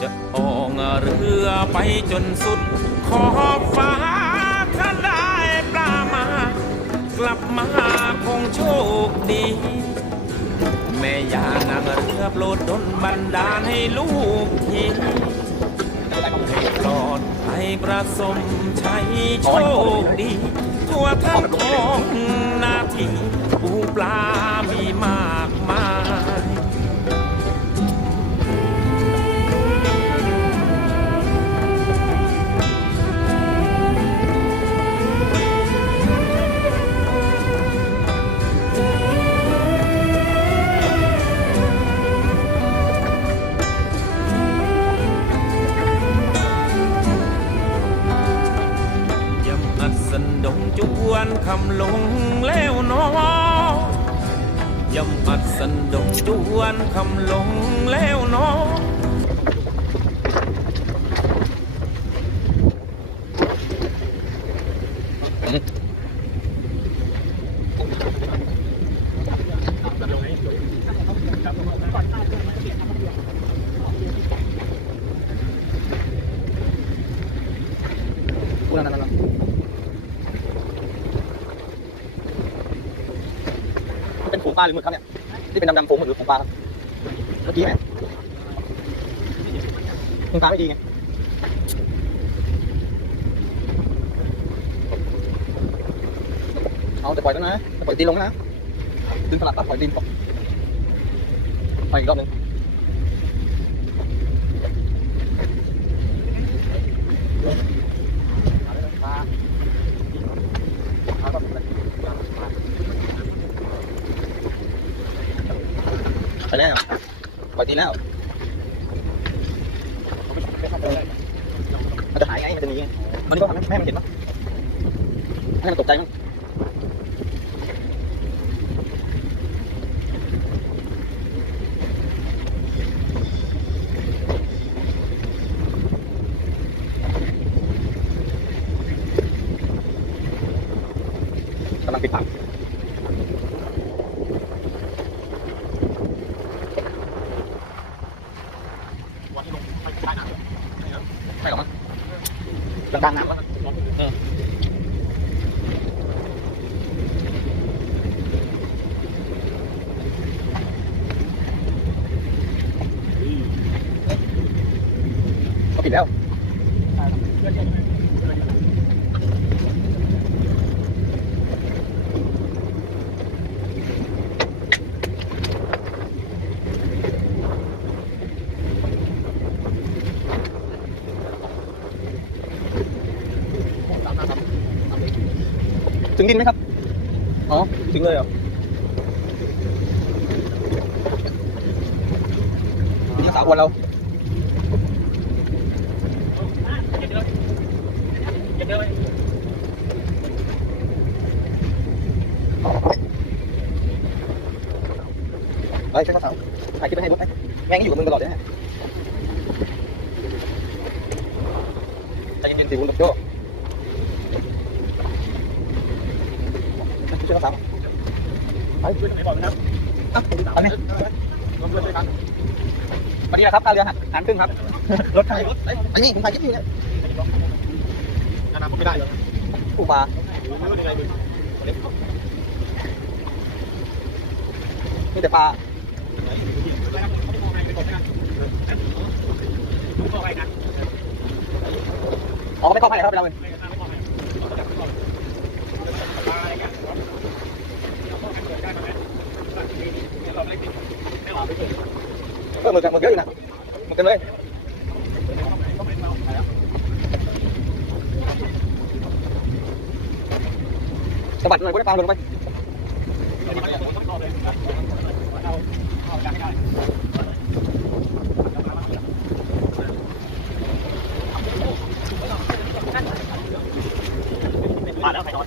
จะออกเรือไปจนสุด ขอบฟ้าถ้าได้ปลามา กลับมาคงโชคดี แม่ยานางเรือโปรดดลบันดาลให้ลูกทีให้ปลอดภัยประสมชัยโชคดี ทั่วทั้งท้องนาทีปูปลามีมากำลงแล้วเนอยำอัดสันดงจวนคำลงแล้วเนองดนั่นนั่นเป็นฝูงปลาหรือหมึกครับเนี่ยที่เป็นดำๆฝูงหมึกหรือของปลาครับเมื่อกี้ไหมฝูงปลาไม่ดีไงเอาแต่ปล่อยแล้วนะปล่อยตีนลงนะดึงสลับปั๊บปล่อยตีนตกไปอีกรอบนึง ไปแล้วปล่อยตีแล้วมันจะหายไงมันจะหนีไงมันก็ทำให้แม่มันเห็นปะให้มันตกใจมั้งกำลังปิดปาก ใช่หรอมั้งกลางๆน้ำวะเออเขาปิดแล้ว ถึงดินไหมครับ อ๋อ ถึงเลยเหรอถึงสาววันเราไปช่วยเขาสาวถ่ายคลิปไปให้บุ๊คไปแม่งอยู่กับมึงตลอดเลยนะใจเย็นๆสิคุณกับโจ้ ช่วยเขาสาวไปช่วยไหนก่อนนะครับอะตอนนี้วันนี้นะครับท่าเรือหักหันครึ่งครับ รถไฟรถไอ้นี่ผมถ่ายคลิปอยู่เนี่ยอนาคตไม่ได้เลยผู้ปลามีแต่ปลาอ๋อไม่เข้าไปครับไปเราเลยเออ rồi một một ghế này một cái lên cái bạch này có tao được không anh? À, đó phải nói.